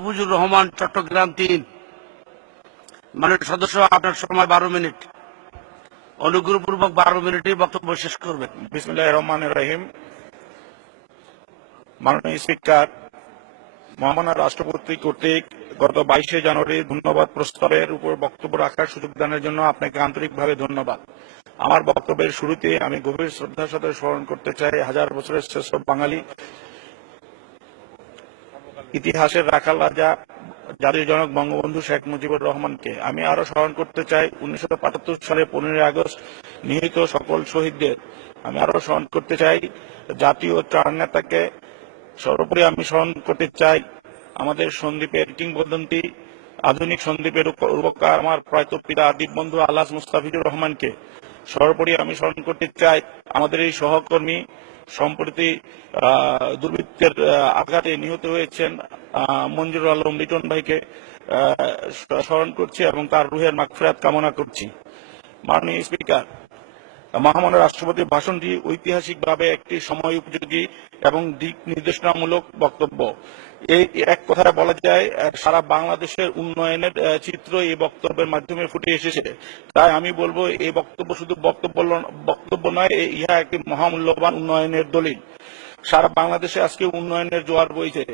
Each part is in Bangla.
মাহফুজুর রহমান, চট্টগ্রাম ৩। মাননীয় সদস্য, আপনার সময় ১২ মিনিট। অনুগ্রহপূর্বক ১২ মিনিটে বক্তব্য শেষ করবেন। বিসমিল্লাহির রহমানির রহিম। মাননীয় স্পিকার, মহামান্য রাষ্ট্রপতি কর্তৃক গত ২২শে জানুয়ারি ধন্যবাদ প্রস্তাবের উপর বক্তব্য রাখার সুযোগ দানের জন্য আপনাকে আন্তরিকভাবে ধন্যবাদ। আমার বক্তব্যের শুরুতে আমি গভীর শ্রদ্ধার সাথে স্মরণ করতে চাই হাজার বছরের শ্রেষ্ঠ বাঙালি, ইতিহাসের রাখাল রাজা, জাতির জনক বঙ্গবন্ধু শেখ মুজিবুর রহমানকে। আমি আরো স্মরণ করতে চাই ১৯৭৫ সালে ১৫ই আগস্ট নিহত সকল শহীদদের। আমি আরো স্মরণ করতে চাই জাতীয় চার নেতাকে। সর্বোপরি আমি স্মরণ করতে চাই আমাদের সন্দ্বীপের কিংবদন্তি, আধুনিক সন্দ্বীপের রূপকার আমার প্রয়াত পিতা দীপবন্ধু আলহাজ মুস্তাফিজুর রহমানকে। সর্বোপরি আমি স্মরণ করতে চাই আমাদের এই সহকর্মী সম্প্রতি দুর্বৃত্তের আঘাতে নিহত হয়েছেন মঞ্জুরুল আলম লিটন ভাইকে স্মরণ করছি এবং তার রুহের মাগফিরাত কামনা করছি। মাননীয় স্পিকার, মহামান্য রাষ্ট্রপতির ভাষণটি ঐতিহাসিকভাবে একটি সময় উপযোগী এবং দিক নির্দেশনামূলক বক্তব্য। এই এক কথায় বলা যায় সারা বাংলাদেশের উন্নয়নের চিত্র এই বক্তব্যের মাধ্যমে ফুটে এসেছে। তাই আমি বলবো এই বক্তব্য শুধু বক্তব্য নয়, ইহা একটি মহামূল্যবান উন্নয়নের দলিল। সারা বাংলাদেশে আজকে উন্নয়নের জোয়ার বইছে।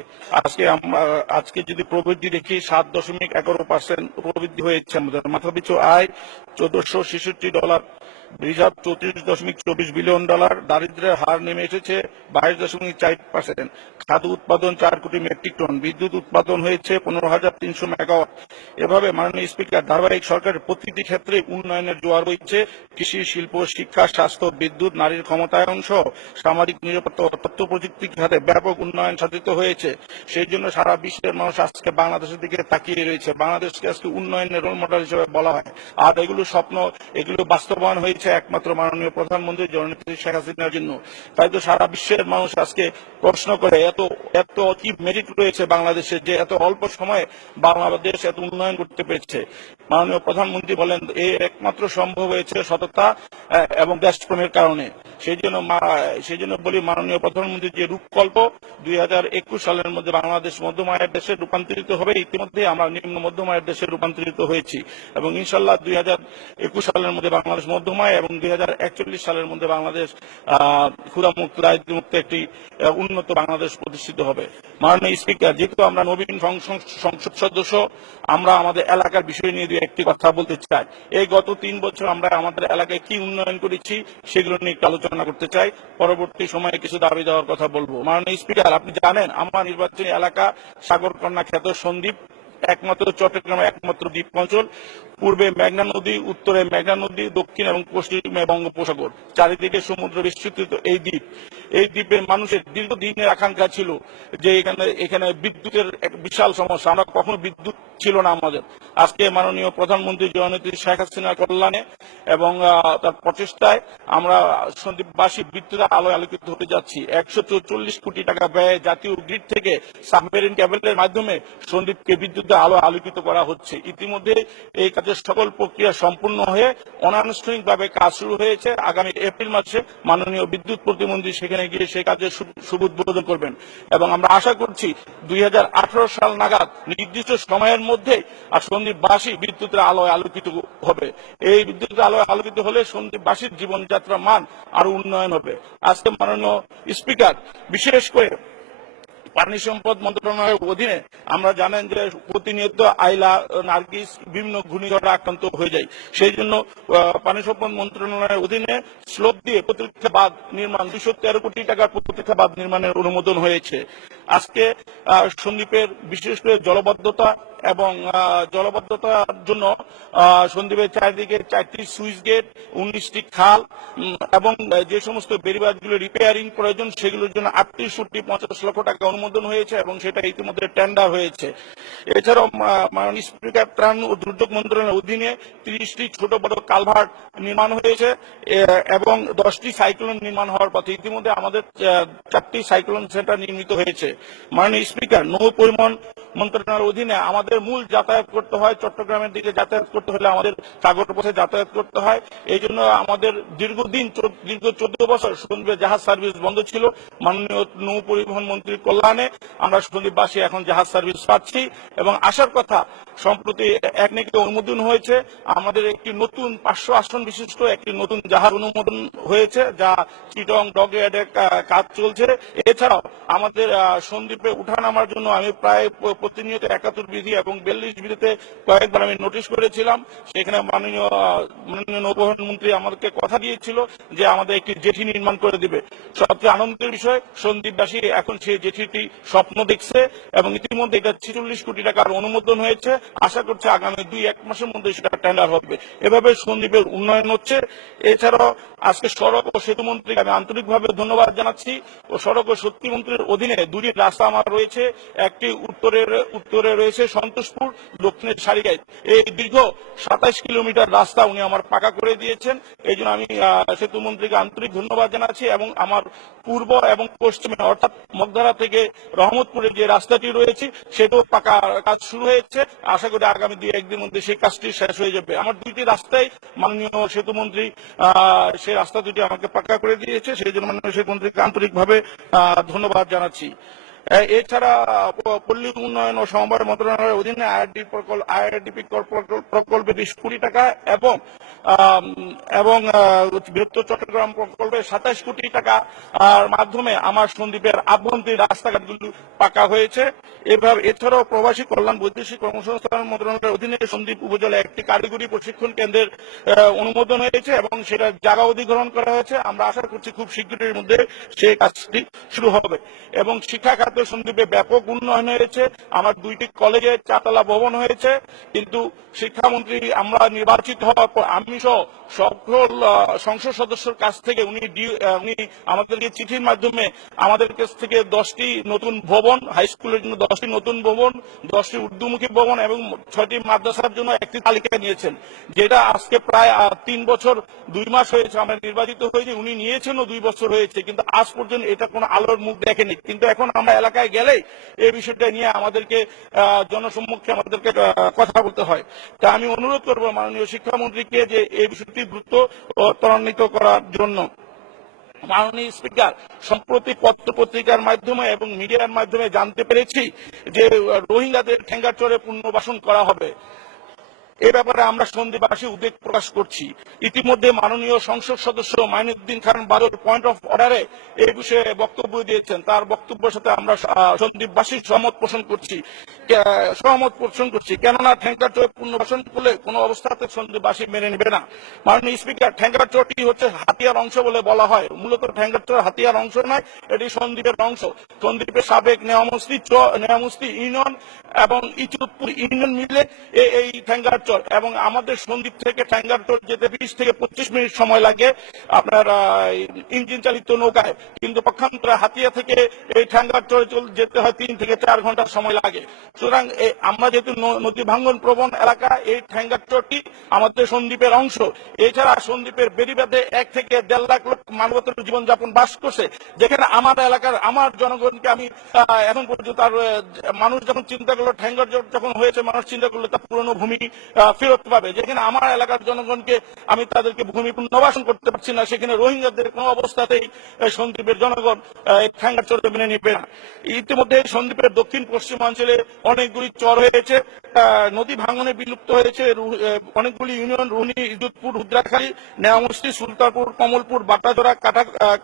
আজকে যদি প্রবৃদ্ধি দেখি ৭.১১% প্রবৃদ্ধি হয়েছে। আমাদের মাথাপিছু আয় $১৪৬৬, রিজার্ভ $৩৪.২৪ বিলিয়ন, দারিদ্র্যের হার নেমে এসেছে ২২.৪%, খাদ্য উৎপাদন ৪ কোটি মেট্রিক টন, বিদ্যুৎ উৎপাদন হয়েছে ১৫,৩০০ মেগাওয়াট। এভাবে মাননীয় স্পিকার, ধারাবাহিক সরকারের প্রতিটি ক্ষেত্রে উন্নয়নের জোয়ার বইছে। কৃষি, শিল্প, শিক্ষা, স্বাস্থ্য, বিদ্যুৎ, নারীর ক্ষমতায়ন সহ সামাজিক নিরাপত্তা ও তথ্য প্রযুক্তি খাতে ব্যাপক উন্নয়ন সাধিত হয়েছে। সেই জন্য সারা বিশ্বের মানুষ আজকে বাংলাদেশের দিকে তাকিয়ে রয়েছে। বাংলাদেশকে আজকে উন্নয়নের রোল মডেল হিসেবে বলা হয়। আর এগুলো স্বপ্ন, এগুলো বাস্তবায়ন হয়েছে একমাত্র মাননীয় প্রধানমন্ত্রী জননেত্রী শেখ হাসিনার জন্য। তাই তো সারা বিশ্বের মানুষ আজকে প্রশ্ন করে এত কি মেরিট রয়েছে বাংলাদেশের, যে এত অল্প সময়ে বাংলাদেশ এত উন্নয়ন করতে পেরেছে। মাননীয় প্রধানমন্ত্রী বলেন এই একমাত্র সম্ভব হয়েছে সততা এবং দেশপ্রেমের কারণে। সেই জন্য বলি, মাননীয় প্রধানমন্ত্রী যে রূপকল্প ২০২১ সালের মধ্যে বাংলাদেশ মধ্যম আয়ের দেশে রূপান্তরিত হবে, ইতিমধ্যে আমরা নিম্ন মধ্যম আয়ের দেশে রূপান্তরিত হয়েছি এবং ইনশাল্লাহ ২০২১ সালের মধ্যে বাংলাদেশ মধ্যম আয় এবং ২০৪১ সালের মধ্যে বাংলাদেশ ক্ষুধামুক্ত, দারিদ্র্যমুক্ত একটি উন্নত বাংলাদেশ প্রতিষ্ঠিত হবে। মাননীয় স্পিকার, যেহেতু আমরা নবীন সংসদ সদস্য, আমরা আমাদের এলাকার বিষয় নিয়ে একটি কথা বলতে চাই। এই গত ৩ বছর আমরা আমাদের এলাকায় কি উন্নয়ন করেছি সেগুলো নিয়ে একটু আলোচনা করতে চাই। পরবর্তী সময়ে কিছু দাবি দেওয়ার কথা বলবো। মাননীয় স্পিকার, আপনি জানেন আমার নির্বাচনী এলাকা সাগরকন্যা খ্যাত সন্দ্বীপ, একমাত্র চট্টগ্রামের একমাত্র দ্বীপ অঞ্চল। পূর্বে মেঘনা নদী, উত্তরে মেঘনা নদী, দক্ষিণ এবং পশ্চিমে বঙ্গোপসাগর, চারিদিকে সমুদ্র বিস্তৃত এই দ্বীপের মানুষের দীর্ঘদিনের আকাঙ্ক্ষা ছিল যে এখানে বিদ্যুতের এক বিশাল সমস্যা। আমরা কখনো বিদ্যুৎ ছিল না আমাদের। আজকে মাননীয় প্রধানমন্ত্রী জননেত্রী শেখ হাসিনার কল্যাণে এবং তার প্রচেষ্টায় আমরা সন্দ্বীপবাসী বিদ্যুতের আলোয় আলোকিত হতে যাচ্ছি। ১৪৪ কোটি টাকা ব্যয়ে জাতীয় গ্রিড থেকে সাবমেরিন কেবলের মাধ্যমে সন্দ্বীপকে বিদ্যুতের আলো আলোকিত করা হচ্ছে। ইতিমধ্যে এই কাজের সকল প্রক্রিয়া সম্পূর্ণ হয়ে অনানুষ্ঠানিকভাবে কাজ শুরু হয়েছে। আগামী এপ্রিল মাসে মাননীয় বিদ্যুৎ প্রতিমন্ত্রী সেখানে গিয়ে সেই কাজের শুভ উদ্বোধন করবেন এবং আমরা আশা করছি ২০১৮ সাল নাগাদ নির্দিষ্ট সময়ের মধ্যে আর সন্দ্বীপবাসী বিদ্যুতের আলোয় আলোকিত হবে। এই বিদ্যুতের আলোয় আলোকিত হলে সন্দ্বীপবাসীর জীবনযাত্রার মান আরো উন্নয়ন হবে। আজকে মাননীয় স্পিকার, বিশেষ করে পানি সম্পদ মন্ত্রণালয়ের অধীনে আমরা জানেন যে প্রতিনিয়ত আইলা, নার্গিস বিভিন্ন ঘূর্ণিঝড়ে আক্রান্ত হয়ে যায়। সেই জন্য পানি সম্পদ মন্ত্রণালয়ের অধীনে স্লোপ দিয়ে প্রতিরক্ষা বাঁধ নির্মাণ ২১৩ কোটি টাকার প্রতিরক্ষা বাঁধ নির্মাণের অনুমোদন হয়েছে। আজকে সন্দ্বীপের বিশেষ করে জলবদ্ধতা এবং জলবদ্ধতার জন্য সন্দ্বীপের চারিদিকে ৪টি সুইচ গেট, ১৯টি খাল এবং যে সমস্ত বেড়িবাঁধগুলো রিপেয়ারিং প্রয়োজন সেগুলোর জন্য ৩৮.৫০ লক্ষ টাকা অনুমোদন হয়েছে এবং সেটা ইতিমধ্যে টেন্ডার হয়েছে। এছাড়াও মাননীয় স্পিকার, ত্রাণ ও দুর্যোগ মন্ত্রণালয়ের অধীনে ৩০টি ছোট বড় কালভার্ট নির্মাণ হয়েছে এবং ১০টি সাইক্লোন নির্মাণ হওয়ার পথে। ইতিমধ্যে আমাদের ৪টি সাইক্লোন সেন্টার নির্মিত হয়েছে। মাননীয় স্পিকার, নৌ পরিবহন মন্ত্রণালয়ের অধীনে আমাদের মূল যাতায়াত করতে হয়, চট্টগ্রামের দিকে যাতায়াত করতে হলে আমাদের সাগর পথে যাতায়াত করতে হয়। এই জন্য আমাদের দীর্ঘ 14 বছর সন্দ্বীপে জাহাজ সার্ভিস বন্ধ ছিল। মাননীয় নৌ পরিবহন মন্ত্রীর কল্যাণে আমরা সন্দ্বীপবাসী এখন জাহাজ সার্ভিস পাচ্ছি এবং আসার কথা সম্প্রতি একনেকে অনুমোদন হয়েছে। আমাদের একটি নতুন 500 আসন বিশিষ্ট একটি নতুন জাহাজ অনুমোদন হয়েছে, যা চিটং ডকইয়ার্ডের কাজ চলছে। এছাড়াও আমাদের সন্দ্বীপে উঠানামার জন্য আমি প্রায় প্রতিনিয়ত 71 বিধি এবং 42 বিধিতে কয়েকবার আমি নোটিশ করেছিলাম। সেখানে মাননীয় নৌপরিবহন মন্ত্রী আমাদেরকে কথা দিয়েছিল যে আমাদের একটি জেটি নির্মাণ করে দিবে। সবচেয়ে আনন্দের বিষয়, সন্দ্বীপবাসী এখন সেই জেটিটি স্বপ্ন দেখছে এবং ইতিমধ্যে এটা 46 কোটি টাকার অনুমোদন হয়েছে। আশা করছে আগামী 2-1 মাসের মধ্যে সেটা টেন্ডার হবে। এভাবে সন্দ্বীপের উন্নয়ন হচ্ছে। এছাড়াও আজকে সড়ক ও সেতু মন্ত্রীকে আমি আন্তরিকভাবে ধন্যবাদ জানাচ্ছি। ও সড়ক ও সেতু মন্ত্রীর অধীনে দুটি রাস্তা আমার রয়েছে। একটি উত্তরে রয়েছে সন্তোষপুর, দক্ষিণে সারিগাইত। এই দীর্ঘ 27 কিলোমিটার রাস্তা উনি আমার পাকা করে দিয়েছেন। এই জন্য আমি সেতু মন্ত্রীকে আন্তরিক ধন্যবাদ জানাচ্ছি এবং আমার পূর্ব এবং পশ্চিমে অর্থাৎ মগধারা থেকে রহমতপুরে যে রাস্তাটি রয়েছে সেটাও পাকা কাজ শুরু হয়েছে। আশা করি আগামী 2-1 দিনের মধ্যে সেই কাজটি শেষ হয়ে যাবে। আমার দুইটি রাস্তায় মাননীয় সেতু মন্ত্রী সেই রাস্তা দুটি আমাকে পাকা করে দিয়েছে, সেই জন্য মাননীয় সেতু মন্ত্রীকে আন্তরিকভাবে ধন্যবাদ জানাচ্ছি। এছাড়া পল্লী উন্নয়ন ও সমবায় মন্ত্রণালয়ের অধীনে আইআরডিপি প্রকল্পে 20 কোটি টাকা এবং বৃহত্তর চট্টগ্রাম প্রকল্পে 27 কোটি টাকা মাধ্যমে আমার সন্দ্বীপের আভ্যন্তরীণ রাস্তাঘাটগুলো পাকা হয়েছে। এছাড়াও প্রবাসী কল্যাণ বৈদেশিক কর্মসংস্থান মন্ত্রণালয়ের অধীনে সন্দ্বীপ উপজেলায় একটি কারিগরি প্রশিক্ষণ কেন্দ্রের অনুমোদন হয়েছে এবং সেটা জায়গা অধিগ্রহণ করা হয়েছে। আমরা আশা করছি খুব শীঘ্রই মধ্যে সেই কাজটি শুরু হবে। এবং শিক্ষা খাতে সন্দ্বীপে ব্যাপক উন্নয়ন হয়েছে। আমার 2টি কলেজে 4তলা ভবন হয়েছে। কিন্তু শিক্ষামন্ত্রী আমরা নির্বাচিত হওয়ার পর আমি সহ সকল সংসদ সদস্যের কাছ থেকে উনি আমাদেরকে চিঠির মাধ্যমে আমাদের কাছ থেকে 10টি নতুন ভবন, হাই স্কুলের জন্য 10টি নতুন ভবন, 10টি উর্দুমুখী ভবন এবং 6টি মাদ্রাসার জন্য একটি তালিকা নিয়েছেন, যেটা আজকে প্রায় 3 বছর 2 মাস হয়েছে আমরা নির্বাচিত হয়েছি। উনি নিয়েছেনও 2 বছর হয়েছে, কিন্তু আজ পর্যন্ত এটা কোনো আলোর মুখ দেখেনি। কিন্তু এখন আমরা এলাকায় গেলেই এই বিষয়টা নিয়ে আমাদেরকে জনসম্মুখে আমাদেরকে কথা বলতে হয়। তা আমি অনুরোধ করব মাননীয় শিক্ষামন্ত্রীকে যে এই বিষয়টি দ্রুত ত্বরান্বিত করার জন্য। মাননীয় স্পিকার, সম্প্রতি পত্র পত্রিকার মাধ্যমে এবং মিডিয়ার মাধ্যমে জানতে পেরেছি যে রোহিঙ্গাদের ঠেঙ্গাচরে পুনর্বাসন করা হবে। এ ব্যাপারে আমরা সন্দ্বীপবাসী উদ্বেগ প্রকাশ করছি। ইতিমধ্যে মাননীয় সংসদ সদস্য মাইনুদ্দিন খান বাদল পয়েন্ট অফ অর্ডারে এই বিষয়ে বক্তব্য দিয়েছেন। তার বক্তব্যের সাথে আমরা সন্দ্বীপবাসী সহমত পোষণ করছি। কেননা ঠেঙ্গাচরে পুনর্বাসন করলে কোনো অবস্থাতে সন্দ্বীপবাসী মেনে নেবে না। মাননীয় স্পিকার, ঠেঙ্গাচরটি হচ্ছে হাতিয়ার অংশ বলে বলা হয়। মূলত ঠেঙ্গাচর হাতিয়ার অংশ নয়, এটি সন্দ্বীপের অংশ। সন্দ্বীপের সাবেক নেয়ামস্তি ইউনিয়ন এবং ইচুতপুর ইউনিয়ন মিলে এই ঠেঙ্গাচর এবং আমাদের সন্দ্বীপ থেকে ঠেঙ্গাচর যেতে 20 থেকে 25 মিনিট সময় লাগে আপনার ইঞ্জিন চালিত নৌকায়, কিন্তু পক্ষান্তরে হাতিয়া থেকে এই ঠেঙ্গাচর যেতে হয় 3 থেকে 4 ঘন্টা সময় লাগে। সুতরাং আমরা যেহেতু নদী ভাঙ্গন প্রবণ এলাকা, এই ঠেঙ্গাচরটি আমাদের সন্দ্বীপের অংশ। এছাড়া সন্দ্বীপের বেড়িবাঁধে 1 থেকে 1.5 লাখ লোক মানবতার জীবনযাপন বাস করছে, যেখানে আমার এলাকার আমার জনগণকে আমি এখন পর্যন্ত তার মানুষ যখন চিন্তা করলো ঠেঙ্গাচর যখন হয়েছে, মানুষ চিন্তা করলো তার পুরনো ভূমি ফেরত পাবে। যেখানে আমার এলাকার জনগণকে আমি তাদেরকে ভূমি পুনর্বাসন করতে পারছি না, সেখানে রোহিঙ্গাদের কোনো অবস্থাতেই সন্দ্বীপের জনগণ ঠেঙ্গাচরকে মেনে নিবে না। ইতিমধ্যে সন্দ্বীপের দক্ষিণ পশ্চিমাঞ্চলে অনেকগুলি চর হয়েছে, নদী ভাঙনে বিলুপ্ত হয়েছে অনেকগুলি ইউনিয়ন, রুহনি, ইজুতপুর, রুদ্রাখালী, নেয়ামস্তি, সুলতানপুর, কমলপুর, বাটাজোড়া,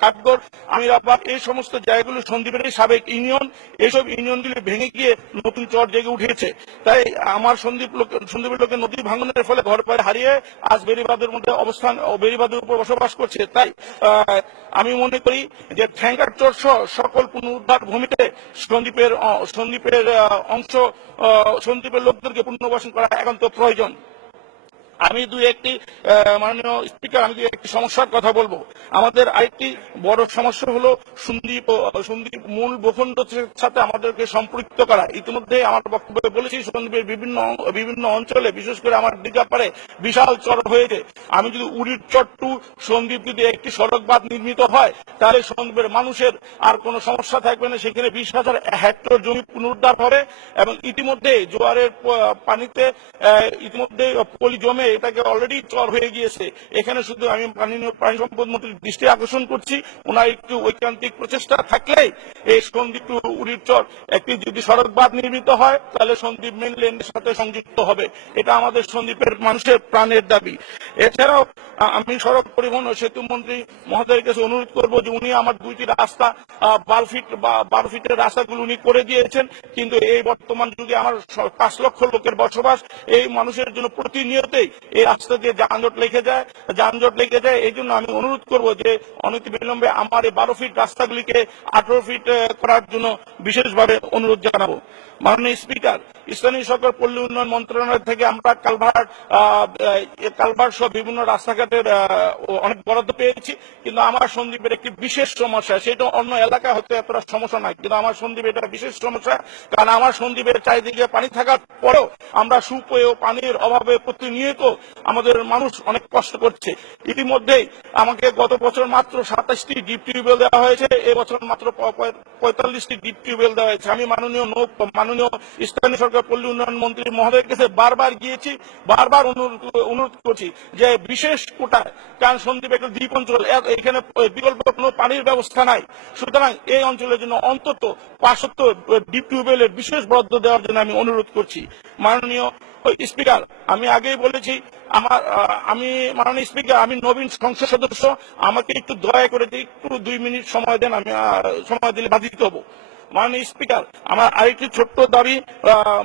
কাঠগড়, আমিরাবাদ, এই সমস্ত জায়গাগুলি সন্দ্বীপের সাবেক ইউনিয়ন। এইসব ইউনিয়নগুলি ভেঙে গিয়ে নতুন চর জেগে উঠেছে। তাই আমার সন্দ্বীপের লোকের নদী ভাঙনের ফলে ঘর বাড়ি হারিয়ে আজ বেড়িবাঁধের মধ্যে বেড়িবাঁধের উপর বসবাস করছে। তাই আমি মনে করি যে ঠেঙ্গাচর সহ সকল পুনরুদ্ধার ভূমিতে সন্দ্বীপের অংশ, সন্দ্বীপের লোকদেরকে পুনর্বাসন করা একান্ত প্রয়োজন। আমি দুই একটি মাননীয় স্পিকার, আমি দুই একটি সমস্যার কথা বলবো। আমাদের আরেকটি বড় সমস্যা হলো সন্দ্বীপ সন্দ্বীপ মূল ভূখণ্ডের সাথে আমাদেরকে সম্পৃক্ত করা। ইতিমধ্যে আমার বক্তব্যে বলেছি সন্দ্বীপের বিভিন্ন অঞ্চলে, বিশেষ করে আমার দিঘাপাড়ে বিশাল চর হয়েছে। আমি যদি উড়ির চর টু সন্দ্বীপ যদি একটি সড়ক বাঁধ নির্মিত হয়, তাহলে সন্দ্বীপের মানুষের আর কোনো সমস্যা থাকবে না। সেখানে 20,000 হেক্টর জমি পুনরুদ্ধার হবে এবং ইতিমধ্যে জোয়ারের পানিতে ইতিমধ্যে পলি জমে এটাকে অলরেডি চর হয়ে গিয়েছে। এখানে শুধু আমি মাননীয় প্রাণী সম্পদ মন্ত্রীর দৃষ্টি আকর্ষণ করছি, ওনার একটু ঐকান্তিক প্রচেষ্টা থাকলেই এই সন্দ্বীপ টু উড়ির চর একটি যদি সড়ক বাঁধ নির্মিত হয়, তাহলে সন্দ্বীপ মেইনল্যান্ডের সাথে সংযুক্ত হবে। এটা আমাদের সন্দ্বীপের মানুষের প্রাণের দাবি। এছাড়াও আমি সড়ক পরিবহন ও সেতু মন্ত্রী মহোদয়ের কাছে অনুরোধ করব যে উনি আমার দুইটি রাস্তা 12 ফিটের রাস্তাগুলো উনি করে দিয়েছেন, কিন্তু এই বর্তমান যুগে আমার 5 লক্ষ লোকের বসবাস, এই মানুষের জন্য প্রতিনিয়তই এই রাস্তা দিয়ে যানজট লেগে যায়। এই জন্য আমি অনুরোধ করব যে অনতিবিলম্বে আমার এই 12 ফিট রাস্তাগুলিকে 18 ফিট করার জন্য বিশেষভাবে অনুরোধ জানাবো। মাননীয় স্পিকার, স্থানীয় সরকার পল্লী উন্নয়ন মন্ত্রণালয় থেকে আমরা কালভার্ট সহ বিভিন্ন রাস্তাঘাটের অনেক বরাদ্দ পেয়েছি, কিন্তু আমার সন্দ্বীপের একটি বিশেষ সমস্যা, সেটা অন্য এলাকায় হয়তো এতটা সমস্যা নাই, কিন্তু আমার সন্দ্বীপে এটা বিশেষ সমস্যা। কারণ আমার সন্দ্বীপের চারিদিকে পানি থাকার পরেও আমরা সুপেয় পানির অভাবে প্রতিনিয়ত আমাদের মানুষ অনেক কষ্ট করছে। ইতিমধ্যেই আমাকে গত বছর মাত্র 27টি ডিপ টিউবওয়েল দেওয়া হয়েছে, এবছর মাত্র 45টি ডিপ টিউবওয়েল দেওয়া হয়েছে। আমি মাননীয় স্থানীয় সরকার পল্লী উন্নয়ন মন্ত্রী মহোদয়ের কাছে বারবার গিয়েছি, বারবার অনুরোধ করছি যে বিশেষ কোটায়, কারণ সন্দ্বীপ একটা দ্বীপ অঞ্চল, এখানে বিকল্প কোনো পানির ব্যবস্থা নাই, সুতরাং এই অঞ্চলের জন্য অন্তত 500 ডিপ টিউবওয়েলের বিশেষ বরাদ্দ দেওয়ার জন্য আমি অনুরোধ করছি। মাননীয় স্পিকার, আমি আগেই বলেছি আমি মাননীয় স্পিকার, আমি নবীন সংসদ সদস্য, আমাকে একটু দয়া করে একটু 2 মিনিট সময় দেন, আমি সময় দিলে বাধিত হব। মাননীয় স্পিকার, আমার আরেকটি ছোট্ট দাবি,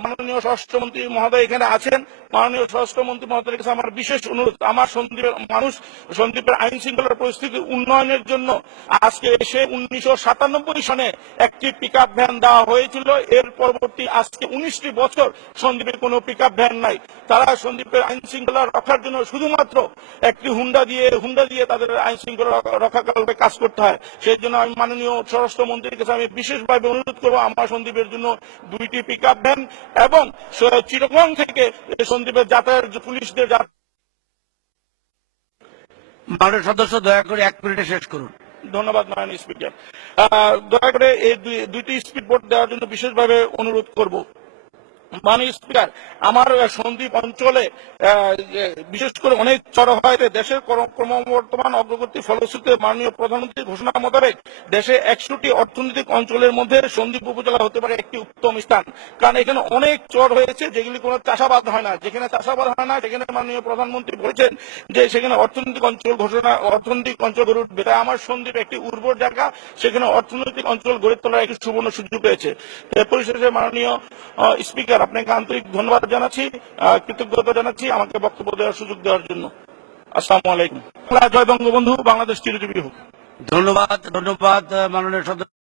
মাননীয় স্বরাষ্ট্রমন্ত্রী মহোদয় এখানে আছেন, মাননীয় স্বরাষ্ট্রমন্ত্রী মহোদয়ের কাছে আমার বিশেষ অনুরোধ, আমার সন্দ্বীপের মানুষ সন্দ্বীপের আইন শৃঙ্খলার পরিস্থিতি উন্নয়নের জন্য আজকে এসে 1997 সনে একটি পিকআপ ভ্যান দেওয়া হয়েছিল, এর পরবর্তী আজকে 19টি বছর সন্দ্বীপের কোনো পিকআপ ভ্যান নাই। তারা সন্দ্বীপের আইন শৃঙ্খলা রক্ষার জন্য শুধুমাত্র একটি হুন্ডা দিয়ে তাদের আইন শৃঙ্খলা রক্ষাকল্পে কাজ করতে হয়। সেই জন্য আমি মাননীয় স্বরাষ্ট্রমন্ত্রীর কাছে আমি বিশেষভাবে অনুরোধ করবো আমার সন্দ্বীপের জন্য 2টি পিকআপ ভ্যান এবং চিরগং থেকে সন্দ্বীপের যাতায়াত পুলিশদের মাননীয় সদস্য দয়া করে 1 মিনিটে শেষ করুন। ধন্যবাদ মাননীয় স্পিকার। দয়া করে এই দুইটি স্পিড বোট দেওয়ার জন্য বিশেষভাবে অনুরোধ করব। মাননীয় স্পিকার, আমার সন্দ্বীপ অঞ্চলে বিশেষ করে অনেক চর হয়েছে। দেশের ক্রমবর্ধমান অগ্রগতির ফলশ্রুতিতে মাননীয় প্রধানমন্ত্রীর ঘোষণা মোতাবেক দেশে 100টি অর্থনৈতিক অঞ্চলের মধ্যে সন্দ্বীপ উপজেলা হতে পারে একটি উত্তম স্থান। কারণ এখানে অনেক চর হয়েছে যেগুলি কোনো চাষাবাদ হয় না, যেখানে চাষাবাদ হয় না সেখানে মাননীয় প্রধানমন্ত্রী বলেছেন যে সেখানে অর্থনৈতিক অঞ্চল গড়ে উঠবে। তাই আমার সন্দ্বীপ একটি উর্বর জায়গা, সেখানে অর্থনৈতিক অঞ্চল গড়ে তোলার একটি সুবর্ণ সুযোগ পেয়েছে। পরিশেষে মাননীয় স্পিকার, আপনাকে আন্তরিক ধন্যবাদ জানাচ্ছি, কৃতজ্ঞতা জানাচ্ছি আমাকে বক্তব্য দেওয়ার সুযোগ দেওয়ার জন্য। আসসালামু আলাইকুম। জয় বঙ্গবন্ধু, বাংলাদেশ চিরজীবী হোক। ধন্যবাদ মাননীয় সদস্য।